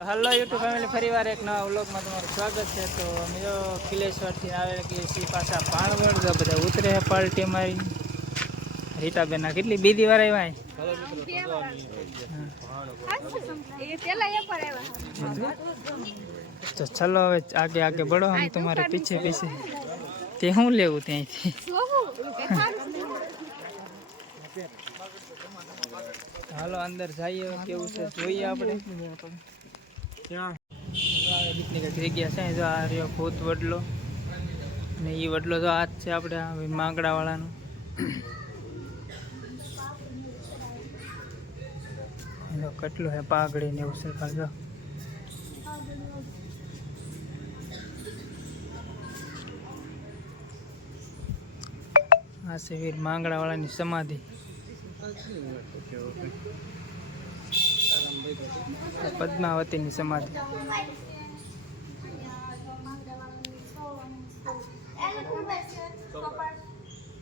Hello YouTube family ફરીવાર એક નવા વ્લોગમાં તમારું સ્વાગત છે. તો અમે જો કિલેશ્વરથી આવેલી કે સી પાછા પાણવડ તો બધા ઉતરે છે પાર્ટી મારી રીટાબેન કેટલી બીજી વાર આવ્યા તો ચલો હવે આગે આગે બળો આમ તમારે પીછે પીછે. તે શું લેવું ત્યાંથી? હાલો અંદર જઈએ કેવું છે જોઈએ આપણે. રહ્યો ભૂત વડલો ને એ વડલો તો આ જ છે આપણે માંગડાવાળાનો કેટલું હે પાઘડી ને એવું પાછો આ છે વીર માંગડાવાળાની સમાધિ પદ્માવતીની સમાધિ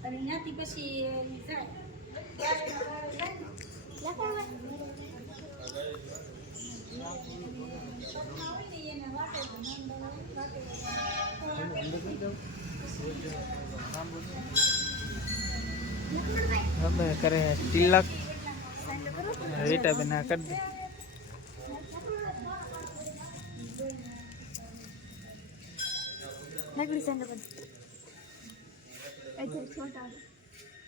અને ત્યાંથી પછી જાય હવે કરે છે તિલક રીટાબેન આ કરી દે છોટા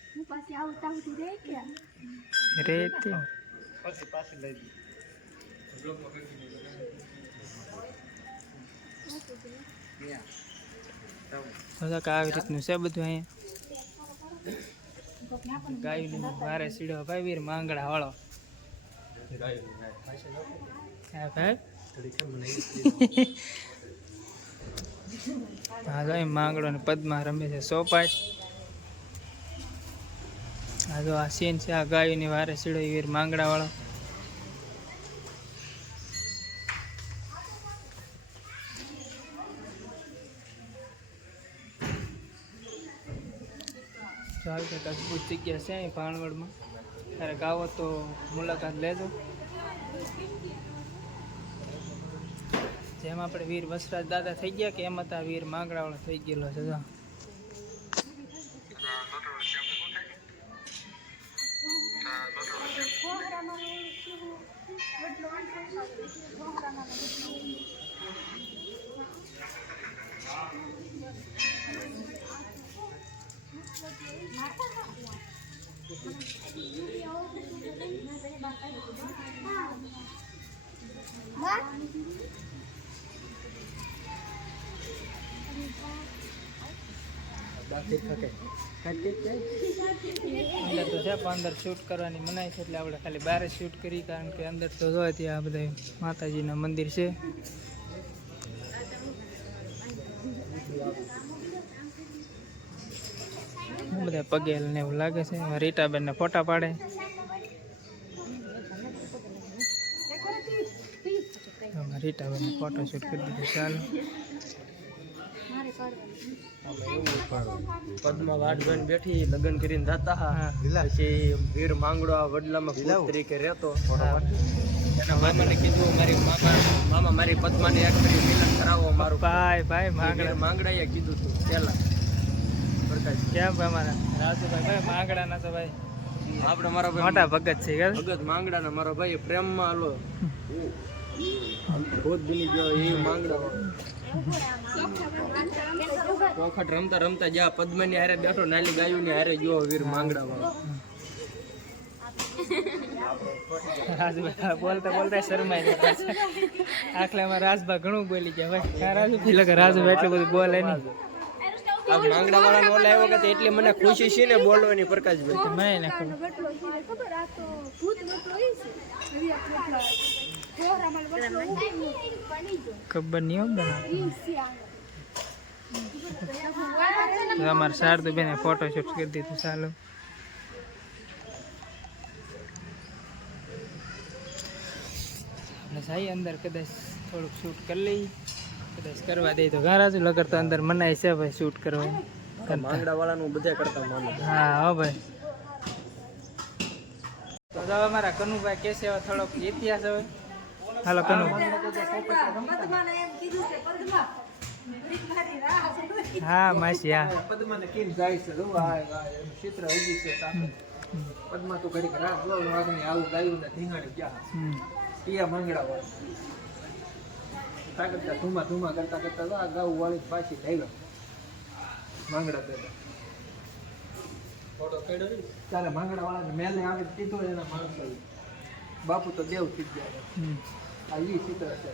હું કે રેતી બધા કે આવી રીતનું છે બધું અહીંયા? ગાયું મારે સીડો ભાઈ વીર માંગડા વાળો. હા ભાઈ? હા, જો માંગડો ને પદ્મા રમે છે સોપાટ આ જો આ સીન છે, આ ગાયોની વારે સીડો વીર માંગડા વાળો તો આવી કંઈક અદ્ભુત જગ્યા છે અહીં ભાણવડમાં. ત્યારે આવો તો મુલાકાત લેજો. જેમ આપણે વીર વસરાજ દાદા થઈ ગયા કે એમ હતા વીર માંગડાવાળો થઈ ગયેલો છે, જો. અંદર શૂટ કરવાની મનાઈ છે એટલે આપણે ખાલી બહાર શૂટ કરી, કારણ કે અંદર તો જોઈએ ત્યાં આ બધા માતાજીના મંદિર છે. બધા પગેલ ને એવું લાગે છે. રીટાબેન ને ફોટા પાડે. રીટાબેન ફોટો શૂટ કરી દીધું ચાલો. પદ્મા વાડ જોઈને બેઠી લગ્ન કરીને જતા પછી વીર માંગડો વડલામાં ભૂત તરીકે રહેતો. એના મામાને કીધું મારી મામા મામા મારી પદ્માને એક કરી મિલન કરાવો મારું ભાઈ ભાઈ માંગડા. માંગડાએ કીધું તું પેલા કેમ અમારા? રાજુભાઈ ભાઈ માંગડાના તો ભાઈ. આપણે મારા ભાઈ મોટા ભગત છે ભગત માંગડા ના મારો ભાઈ પ્રેમમાં હાલો. ભૂત બની ગયો એ માંગડા ચોખટ રમતા રમતા જ્યાં પદ્મની હારે બેઠો નાલી ગાયું ને હારે જો વીર માંગડા વાળો બોલતા બોલતા શરમાઈ આખલામાં રાજભા ઘણું બોલી ગયા ભાઈ રાજુ ફીલ એટલે કે રાજભાઈ એટલું બધું બોલે નહીં. આ માંગડા વાળા નો આવ્યો કે એટલી મને ખુશી છે ને બોલવાની પ્રકાશભાઈ? ભાઈ મેં એને ખબર આ તો ભૂત છે. ખબર નહીં હો બને ઈ છે આ તો અમારે શારદુબેને ફોટો શૂટ કરી દીધું ચાલો. જઈએ અંદર કદાચ થોડુંક શૂટ કરી લઈએ કદાચ કરવા દે તો ઘણા રાજુ લગર તો અંદર મનાય છે ભાઈ શૂટ કરવાની માંગડા વાળાનું બધા કરતા મને. હા હો ભાઈ. તો અમારા કનુભાઈ કે છે હવે થોડોક ઇતિહાસ હવે હાલો, કનો હા, માસી, હા પદ્માને કેમ જાય છે ચિત્ર ઉગી છે પદ્મા તો ઘડીક રાહ જો વાગણી આવું ગાયું ને ધીંગાણી હમ. પિયા મંગળા વાળા કરતા ધુમા ધૂમા કરતા કરતા આ ગાઉ વાળી પાછી થઈ ગયો માંગડા પેદા ચાલે માંગડા વાળાને મેલે આવે કીધું એના માણસો બાપુ તો દેવ થઈ ગયા હમ. આ ઈ ચિત્ર છે.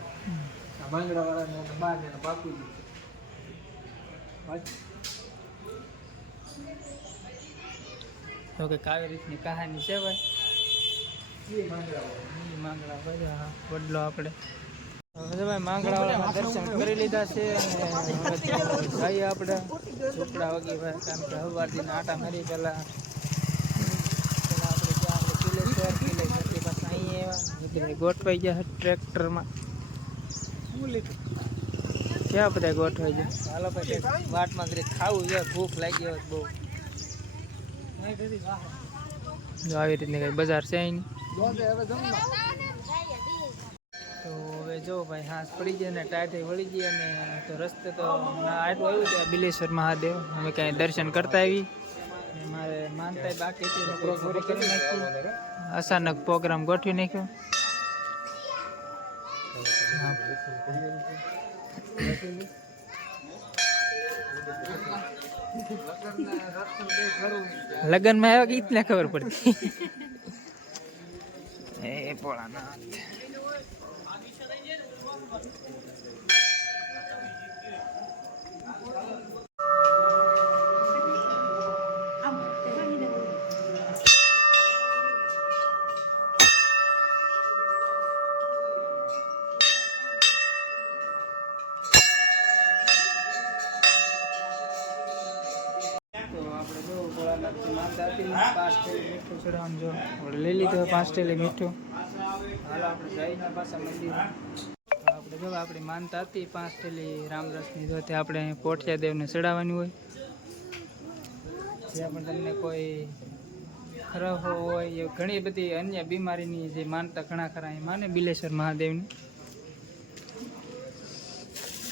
આ માંગડા વાળાને એના બા ને એના બાપુજી છે તો કે કાવી રીતની કહાની છે ભાઈ? માંગડા બધા વડલો આપણે. હવે ભાઈ માંગડાવાળાના દર્શન કરી લીધા છે અને હવે જઈએ આપણે. ઝૂંપડા વગી ભાઈ કારણ કે હવારથી આટા મારી પહેલા પહેલા આપણે ત્યાં આપણે કિલેશ્વર કિલેશ્વરથી પાછા અહીંયા આવ્યા એ બધા ગોઠવાઈ ગયા છે ટ્રેક્ટરમાં. ક્યાં બધા ગોઠવાઈ ગયા? હાલો પછી વાટમાં કરી ખાવું છે ભૂખ લાગી હોય બહુ. જો આવી રીતની કઈ બજાર છે અહીં? દોડે હવે જમવા. તો હવે જો ભાઈ હાંસ પડી ગયા ને ટાઢે વળી ગઈ અને તો રસ્તે તો ના આટલું આવ્યું છે બિલેશ્વર મહાદેવ. અમે કાંઈ દર્શન કરતા આવી. અને મારે માનતા બાકી હતી તો કોઈ પૂરી કરી નાખી. અચાનક પ્રોગ્રામ ગોઠવી નાખ્યો. હા. લગ્નમાં આવ્યા કે ઇતને ખબર પડતી એ ભોળાનાથ ચડાવવાનું જો. લઈ લીધું પાંચ ટેલી મીઠું. હાલો, આપણે જઈને પાછા મંદિર. આપણે જો, આપણી માનતા હતી, પાંચ થેલી રામરસની તો તે આપણે પોઠિયા દેવને ચડાવવાની હોય. જે પણ તમને કોઈ ખરહો હોય, એ ઘણી બધી અન્ય બીમારીની જે માનતા ઘણા ખરા એ માને, બિલેશ્વર મહાદેવની.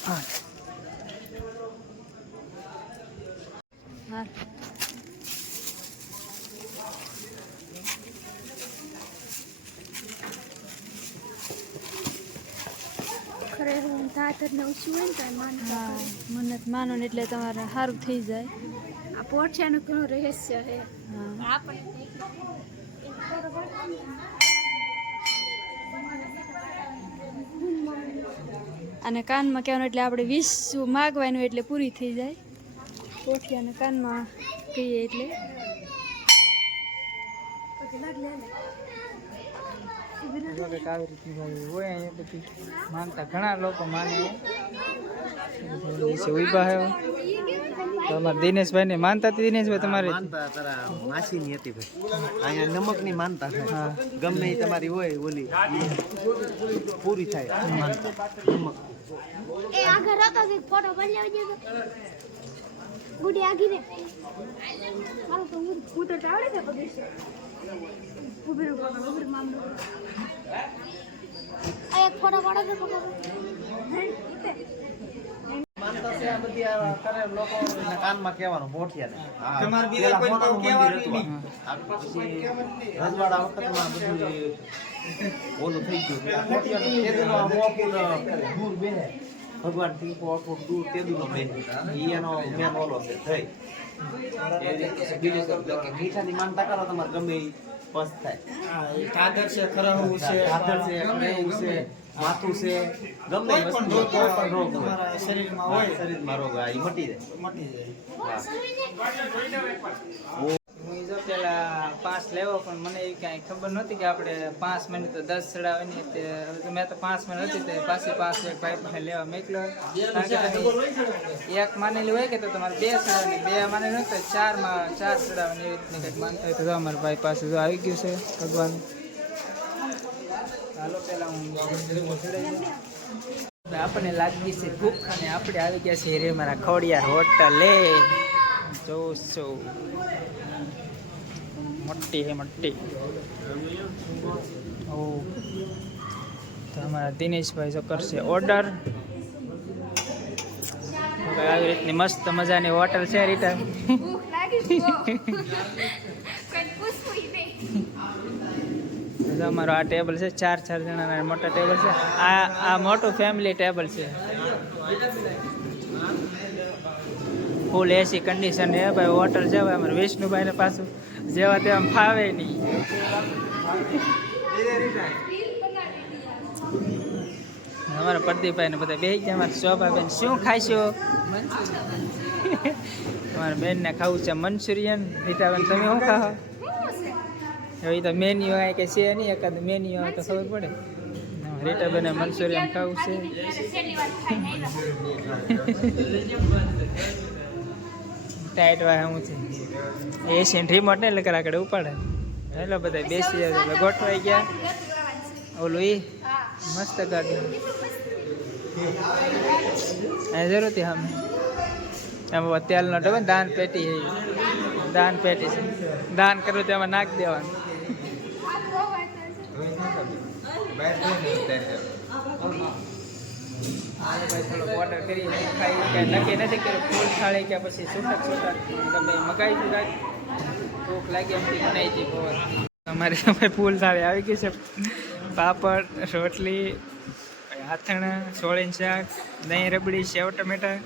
હા. ખરેખર ને ઓછું હોય ને તો હા મન્નત માનો ને એટલે તમારે સારું થઈ જાય. આ પોઠિયાનું ઘણું રહસ્ય છે. હા. અને કાનમાં કહેવાનું એટલે આપણે વીસ માગવાનું એટલે પૂરી થઈ જાય. પોઠિયાને કાનમાં કહીએ એટલે. જો આવી રીતની ભાઈ હોય અહીંયા બધી. માનતા ઘણા લોકો માને. ઊભા હે. તો અમારા દિનેશભાઈ ને માનતા હતી દિનેશભાઈ તમારે? માસી ની હતી ભાઈ. અહીંયા નમકની માનતા હા. ગમે એ તમારી હોય ઓલી પૂરી થાય. નમક. એ આગળ હતો કે ફોટો પડી ગુડી આગી રે મારો તો હું તો ટાવડે છે પગી. કાનમાં કહેવાનું મોઠિયાને તમારે બી કોઈ તો મંદિર કહેવાનું આ. આ પછી રજવાડા વખતમાં બધું થઈ ગયું મોઠિયાનું તેદીનો આ મોકુલ દૂર ભગવાન આખું દૂર તેદીનો બેહે એનો મેન ઓલો છે થઈ એ બીજું તો મીઠાની માનતા કરો તમારે ગમે પસ થાય. કાદર છે ખરહવું છે કાદર છે કણેવું છે માથું છે ગમે પણ રોગ હોય, કોઈ પણ રોગ હોય. શરીરમાં હોય. શરીરમાં રોગ હોય, મટી જાય. મટી જાય. હા. જો પેલા પાંચ લેવો, પણ મને એ કાંઈ ખબર નહોતી કે આપણે પાંચ મિનિટ તો દસ ચડાવવાની તે મેં તો પાંચ મિનિટ હતી તે પાછી પાંચ એક ભાઈ પાસે લેવા મેકલો એક માનેલી હોય કે તો તમારે બે ચડાવવાની, બે માનેલી હોય તો ચારમાં ચાર ચડાવવાની એવી રીતની કંઈક માનતા હોય તો અમારા ભાઈ પાસે જો આવી ગયું છે ભગવાન. ચાલો પેલા હું ચડાવી આપણને લાગી છે ભૂખ અને આપણે આવી ગયા છે રે મારા ખોડિયાર હોટલે. જોઉં છું. મોટી હે મટ્ટી. ઓ. તો અમારા દિનેશભાઈ જો કરશે ઓર્ડર આવી રીતની મસ્ત મજાની હોટલ છે રીટા. અમારો આ ટેબલ છે ચાર ચાર જણાના મોટા ટેબલ છે. આ આ મોટું ફેમિલી ટેબલ છે. ફૂલ એસી કન્ડિશન છે ભાઈ હોટલ છે ભાઈ અમારે વિષ્ણુભાઈને પાછું. જેવા તેવા ફાવે નહીં. અમારા પ્રદીપભાઈ ને બધા બે ગયા, અમારા શોભાબેન, શું ખાશો અમારા બેનને ખાવું છે મંચુરિયન. રીટાબેન તમે શું ખાઓ? હવે તો મેન્યુ આવે કે છે નહીં, એકાદ મેન્યુ આવે તો ખબર પડે. રીટાબેન મંચુરિયન ખાવું છે છેલ્લી વાર ખાઈને આવ્યા. ટાઈટ વાય હું છે. એસી રિમોટ ને એટલે કરાકડે ઉપાડે. એટલે બધા બેસી જાય એટલે ગોઠવાઈ ગયા. ઓલું ઈ હા મસ્ત ગાડી. જરૂર જરૂરથી હમ. એમાં તેલનો ડબ્બો ને દાન પેટી છે દાન પેટી છે. દાન કરવું તો એમાં નાખી દેવાનું. ભાઈ થોડોક ઓર્ડર કરી ખાઈ કાંઈ નક્કી નથી કર્યું, ફૂલ થાળી કે પછી છૂટક છૂટક તમે મગાવી દીધા ભૂખ લાગી એમથી બનાવી હતી બહુ. અમારે ભાઈ ફૂલ થાળી આવી ગઈ છે. પાપડ, રોટલી, હાથણા, સોળીન શાક, દહીં, રબડી, સેવ, ટમેટા.